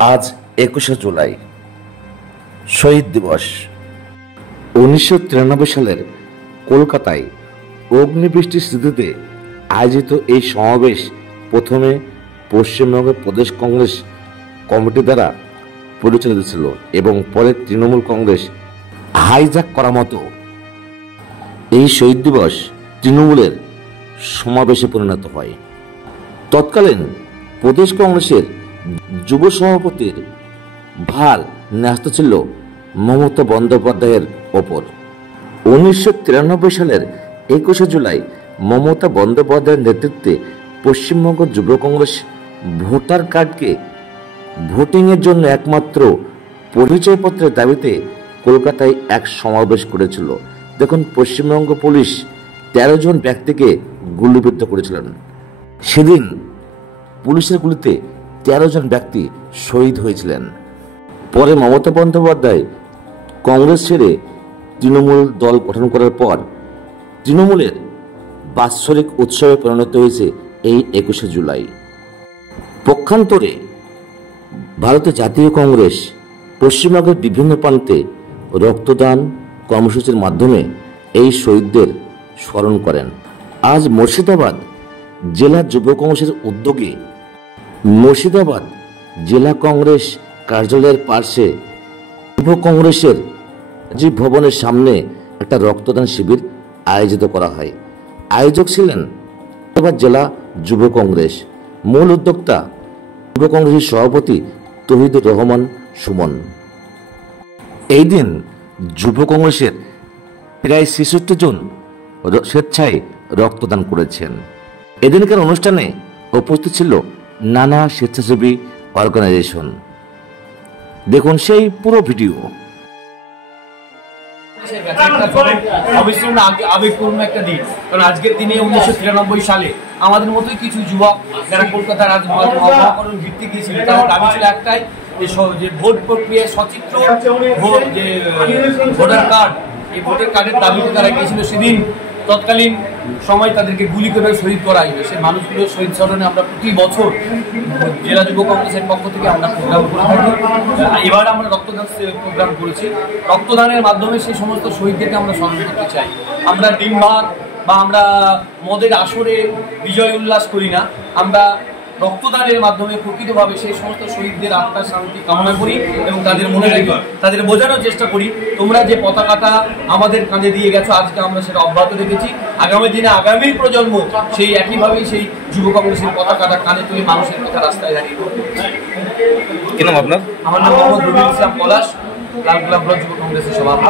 আজ ২১শে জুলাই, শহীদ দিবস। ১৯৯৩ সালের কলকাতায় অগ্নিবৃষ্টির স্মৃতিতে আয়োজিত এই সমাবেশ প্রথমে পশ্চিমবঙ্গ প্রদেশ কংগ্রেস কমিটি দ্বারা পরিচালিত ছিল এবং পরে তৃণমূল কংগ্রেস হাইজ্যাক করা মতো এই শহীদ দিবস তৃণমূলের সমাবেশে পরিণত হয়। তৎকালীন প্রদেশ কংগ্রেসের যুব সভাপতির ভার ন্যস্ত ছিল মমতা বন্দ্যোপাধ্যায়ের ওপর। ১৯৯৩ সালের ২১শে জুলাই মমতা বন্দ্যোপাধ্যায়ের নেতৃত্বে পশ্চিমবঙ্গ যুব কংগ্রেস ভোটার কার্ডকে ভোটিংয়ের জন্য একমাত্র পরিচয়পত্রের দাবিতে কলকাতায় এক সমাবেশ করেছিল। দেখুন, পশ্চিমবঙ্গ পুলিশ ১৩ জন ব্যক্তিকে গুলিবিদ্ধ করেছিলেন। সেদিন পুলিশের গুলিতে ১৩ জন ব্যক্তি শহীদ হয়েছিলেন। পরে মমতা বন্দ্যোপাধ্যায় কংগ্রেস ছেড়ে তৃণমূল দল গঠন করার পর তৃণমূলের বাৎসরিক উৎসবে পরিণত হয়েছে এই ২১শে জুলাই। পক্ষান্তরে ভারতের জাতীয় কংগ্রেস পশ্চিমবঙ্গের বিভিন্ন প্রান্তে রক্তদান কর্মসূচির মাধ্যমে এই শহীদদের স্মরণ করেন। আজ মুর্শিদাবাদ জেলা যুব কংগ্রেসের উদ্যোগে মুর্শিদাবাদ জেলা কংগ্রেস কার্যালয়ের পার্শ্বে যুব কংগ্রেসের রাজীব ভবনের সামনে একটা রক্তদান শিবির আয়োজিত করা হয়। আয়োজক ছিলেন মুর্শিদাবাদ জেলা যুব কংগ্রেস। মূল উদ্যোক্তা যুব কংগ্রেসের সভাপতি তৌহিদুর রহমান সুমন। এই দিন যুব কংগ্রেসের প্রায় ৬৬ জন স্বেচ্ছায় রক্তদান করেছেন। এদিনকার অনুষ্ঠানে উপস্থিত ছিল নানা স্বেচ্ছাসেবী অর্গানাইজেশন। দেখুন সেই পুরো ভিডিও। আবেগপূর্ণ একটা দিন, কারণ আজকের দিনে ১৯৯৩ সালে আমাদের মতোই কিছু যুবক যারা কলকাতার মহাকরণ ঘিরতে গিয়েছিল, তাদের দাবি ছিল একটাই, যে ভোট প্রক্রিয়ায় সচিত্র যে ভোটার কার্ড, এই ভোটার কার্ডের দাবিতে তারা গিয়েছিল। সেদিন তৎকালীন সময় তাদেরকে গুলি করে শহীদ করা হয়েছে। সেই মানুষগুলোর শহীদ স্মরণে আমরা প্রতি বছর জেলা যুব কংগ্রেসের পক্ষ থেকে আমরা প্রোগ্রাম করে থাকি। এবার আমরা রক্তদান প্রোগ্রাম করেছি। রক্তদানের মাধ্যমে সেই সমস্ত শহীদদেরকে আমরা স্মরণ করতে চাই। আমরা ডিম ভাত বা আমরা মদের আসরে বিজয় উল্লাস করি না, আমরা রক্তদানের মাধ্যমে প্রকৃতভাবে সেই সমস্ত শহীদদের আত্মার শান্তি কামনা করি এবং তাদের মনে রাখি, তাদের বোঝানোর চেষ্টা করি, তোমরা যে পতাকাটা আমাদের কাঁধে দিয়ে গেছো, আজকে আমরা সেটা অব্যাহত রেখেছি। আগামী দিনে আগামী প্রজন্ম সেই একইভাবেই সেই যুব কংগ্রেসের পতাকাটা কাঁধে তুলে মানুষের কথা রাস্তায় দাঁড়িয়ে করবে। কি নাম আপনার? আমার নাম মোহাম্মদ রবিউল ইসলাম পলাশ, লালগোলা ব্লক যুব কংগ্রেসের সভাপতি।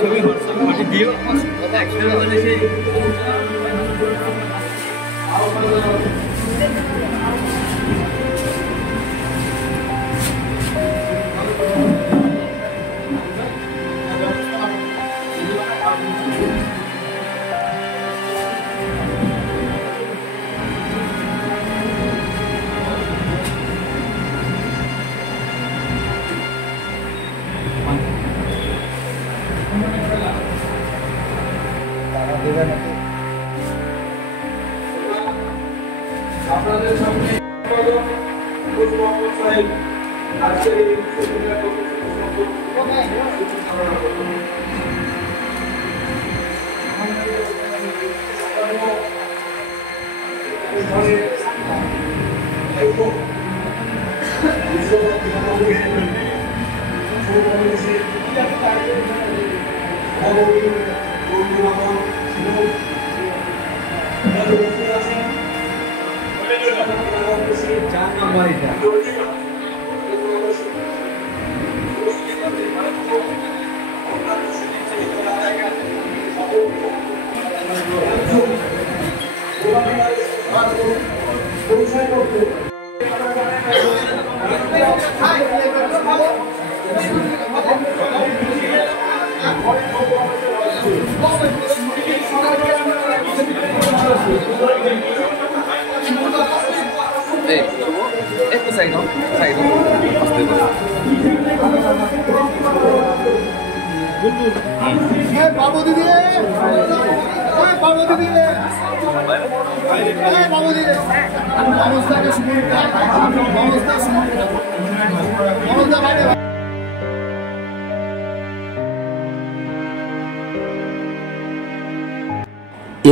ছবি দিও কথা একসাথে হলে সেই আপনাদের সামনে আজকের এই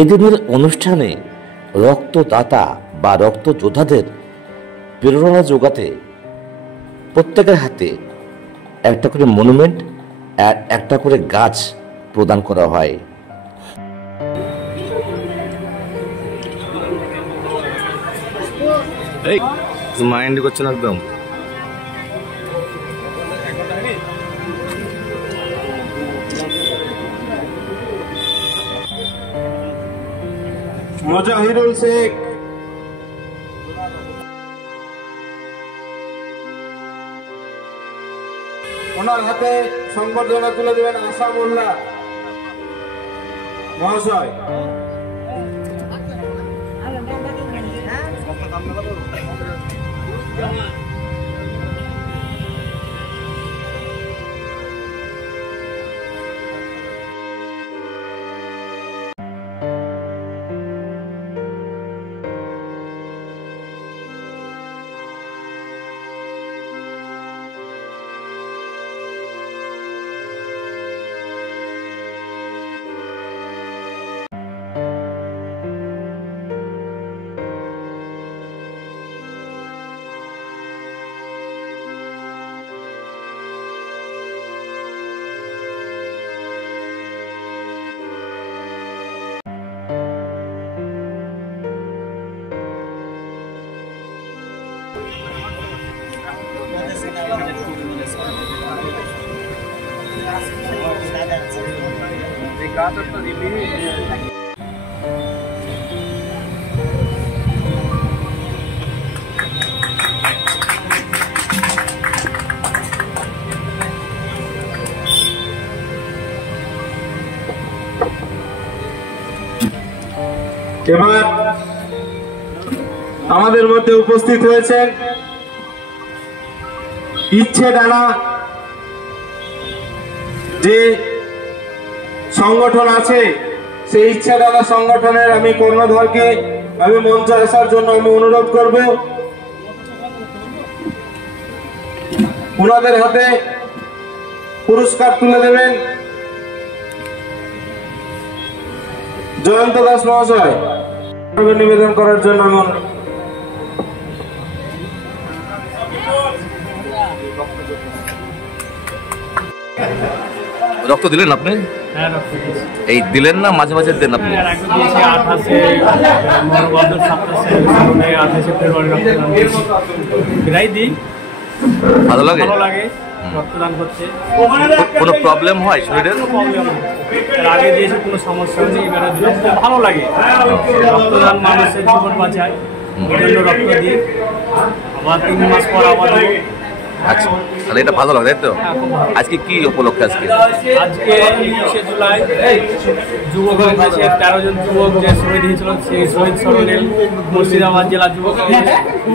এদিনের অনুষ্ঠানে রক্তদাতা বা রক্ত যোদ্ধাদের প্রেরণা যোগাতে প্রত্যেকের হাতে একটা করে মনুমেন্ট আর একটা করে গাছ প্রদান করা হয়। মাইন্ড করছেন একদম। মুজাহিদুল শেখ, ওনার হাতে সংবর্ধনা তুলে দেবেন আসামুল্লাহ মহাশয়। এবার আমাদের মধ্যে উপস্থিত হয়েছেন ইচ্ছে ডানা যে সংগঠন আছে, সেই ইচ্ছে ডানা সংগঠনের আমি কর্ণধরকে আমি মঞ্চে আসার জন্য আমি অনুরোধ করব। ওনাদের হাতে পুরস্কার তুলে দেবেন জয়ন্ত দাস মহাশয়। নিবেদন করার জন্য আমি রক্ত দিলেন আপনি? এই দিলেন না মাঝে মাঝে দেন আপনি? ভালো লাগে রক্তদান করতে। কোনো প্রবলেম হয় শরীরের? আগে দিয়েছে কোনো সমস্যা নেই, এবারে দিলে ভালো লাগে। রক্তদান মানুষের জীবন বাঁচায়, ওই জন্য রক্ত দিই। আবার 3 মাস পর আবার। আচ্ছা, তাহলে এটা ভালো লাগে, তাই তো? আজকে কি উপলক্ষে? আজকে 21শে জুলাই যুবক কাছে 13 জন যুবক যে শহীদ হয়েছিল, সেই শহীদ স্মরণে মুর্শিদাবাদ জেলা যুবক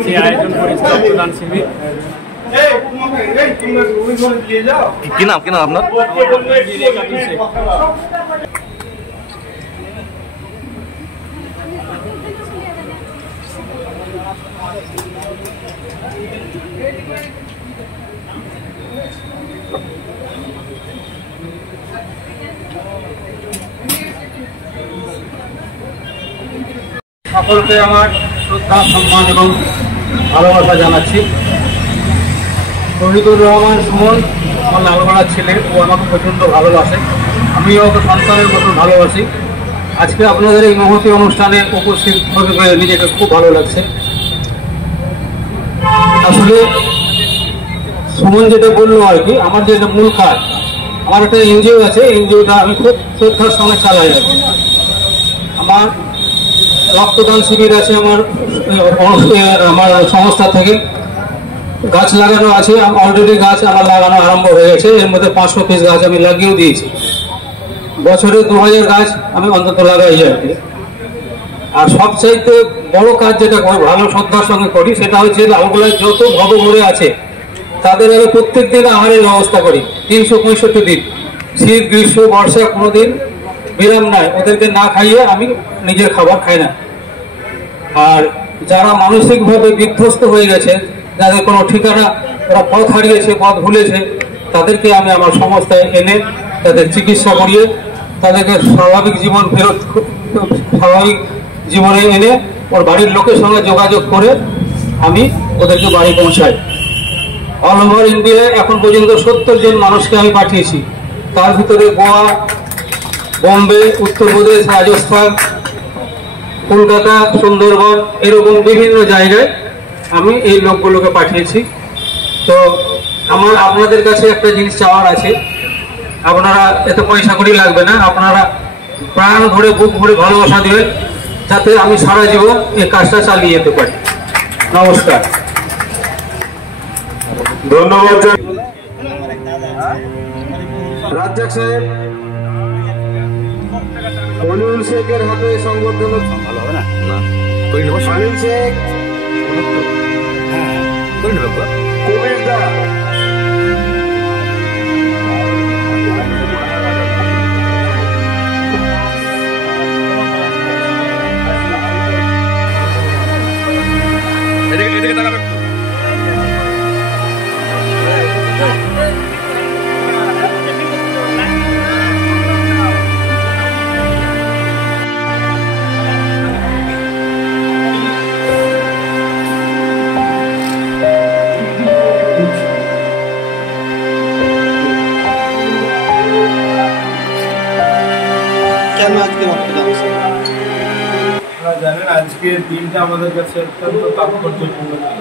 সেই আয়োজন করেছে রক্তদান শিবির। কি নাম আপনার? সকলকে আমার শ্রদ্ধা, সম্মান এবং ভালোবাসা জানাচ্ছি। শহীদুর রহমান সুমন আমার লালগড়ার ছেলে, ও আমাকে প্রচণ্ড ভালোবাসে, আমিও ওকে সন্তানের মতো ভালোবাসি। আজকে আপনাদের এই মহতী অনুষ্ঠানে উপস্থিত হতে পেরে নিজেকে খুব ভালো লাগছে। আসলে সুমন যেটা বললো আর কি, আমার যেটা মূল কাজ, আমার একটা এনজিও আছে, এনজিওটা আমি খুব শ্রদ্ধার সঙ্গে চালাই। আমার রক্তদান শিবির আছে আমার সংস্থা থেকে। গাছ লাগানো আছে, অলরেডি গাছ আমার লাগানো আরম্ভ হয়ে গেছে। এর মধ্যে 500 পিস গাছ আমি লাগিয়েও দিয়েছি। বছরে 2000 গাছ আমি অন্তত লাগাই আর কি। আর সবচাইতে বড় কাজ যেটা ভালো শ্রদ্ধার সঙ্গে করি সেটা হচ্ছে লালগোলায় যত ভবঘুরে আছে তাদের আমি প্রত্যেক দিন আহারের ব্যবস্থা করি। 365 দিন, শীত গ্রীষ্ম বর্ষা কোনোদিন বিরাম নাই। ওদেরকে না খাইয়ে আমি নিজের খাবার খাই না। আর যারা মানসিকভাবে বিধ্বস্ত হয়ে গেছে, যাদের কোনো ঠিকানা, ওরা পথ হারিয়েছে, পথ ভুলেছে, তাদেরকে আমি আমার সংস্থায় এনে তাদের চিকিৎসা করিয়ে তাদেরকে স্বাভাবিক জীবনে এনে ওর বাড়ির লোকের সঙ্গে যোগাযোগ করে আমি ওদেরকে বাড়ি পৌঁছাই। অল ওভার ইন্ডিয়ায় এখন পর্যন্ত 70 জন মানুষকে আমি পাঠিয়েছি। তার ভিতরে গোয়া, বোম্বে, উত্তরপ্রদেশ, রাজস্থান, কলকাতা, সুন্দরবন, এরকম বিভিন্ন জায়গায় আমি এই লোকগুলোকে পাঠিয়েছি। তো আপনাদের কাছে একটা জিনিস চাওয়ার আছে, আপনারা এত পয়সা করি লাগবে না, আপনারা প্রাণ ভরে বুক ভরে ভালোবাসা দেবেন যাতে আমি সারা জীবন এই কাজটা চালিয়ে যেতে পারি। নমস্কার, ধন্যবাদ। রাজ্জাক সাহেব মনিউল শেখের হাতে সংবর্ধনা। ভালো হবে না? না করে নেবো। মনিউল শেখ, করে নেবো। কবির দা, এদিকে তাকাবে। আপনারা জানেন আজকের দিনটা আমাদের কাছে অত্যন্ত তাৎপর্যপূর্ণ দিন।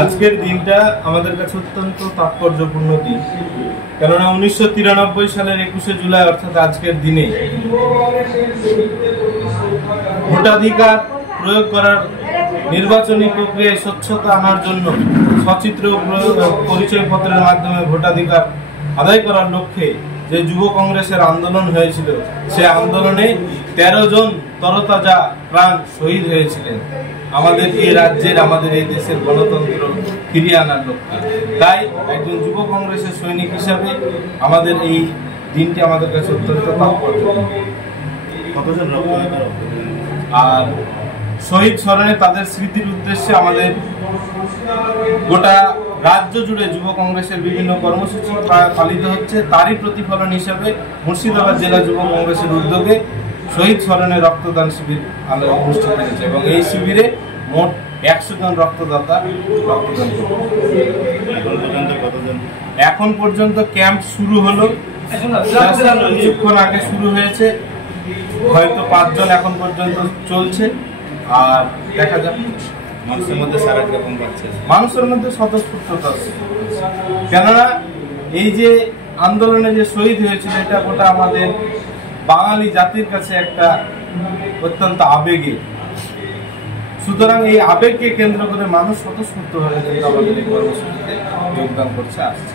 আজকের দিনটা আমাদের কাছে অত্যন্ত তাৎপর্যপূর্ণ দিন, কেননা 1993 সালের 21শে জুলাই অর্থাৎ আজকের দিনে ভোটাধিকার প্রয়োগ করার নির্বাচনী প্রক্রিয়ায় স্বচ্ছতা আনার জন্য সচিত্র পরিচয়পত্রের মাধ্যমে ভোটাধিকার আদায় করার লক্ষ্যে যে যুব কংগ্রেসের আন্দোলন হয়েছিল, সে আন্দোলনে 13 জন তরতাজা প্রাণ শহীদ হয়েছিলেন আমাদের এই রাজ্যের, আমাদের এই দেশের গণতন্ত্র ফিরিয়ে আনার লক্ষ্যে। তাই একজন যুব কংগ্রেসের সৈনিক হিসাবে আমাদের এই দিনটি আমাদের কাছে অত্যন্ত তাৎপর্যপূর্ণ। আর শহীদ স্মরণে তাদের স্মৃতির উদ্দেশ্যে আমাদের গোটা রাজ্য জুড়ে যুব কংগ্রেসের বিভিন্ন কর্মসূচি পালিত হচ্ছে। তারই প্রতিফলন হিসেবে মুর্শিদাবাদ জেলা যুব কংগ্রেসের উদ্যোগে শহীদ স্মরণে রক্তদান শিবির অনুষ্ঠিত হয়েছে এবং এই শিবিরে মোট 100 জন রক্তদাতা রক্তদান করেন। এখন পর্যন্ত ক্যাম্প শুরু হলো, কিছুক্ষণ আগে শুরু হয়েছে, হয়তো 5 জন এখন পর্যন্ত চলছে। আর দেখা যাক মানুষের মধ্যে সারা কিরকম পাচ্ছে, মানুষের মধ্যে স্বতঃস্ফূর্ততা আছে। কেননা এই যে আন্দোলনে যে শহীদ হয়েছিল, এটা গোটা আমাদের বাঙালি জাতির কাছে একটা অত্যন্ত আবেগে। সুতরাং এই আবেগকে কেন্দ্র করে মানুষ স্বতঃস্ফূর্ত হয়ে কিন্তু আমাদের এই কর্মসূচিতে যোগদান করছে আসছে।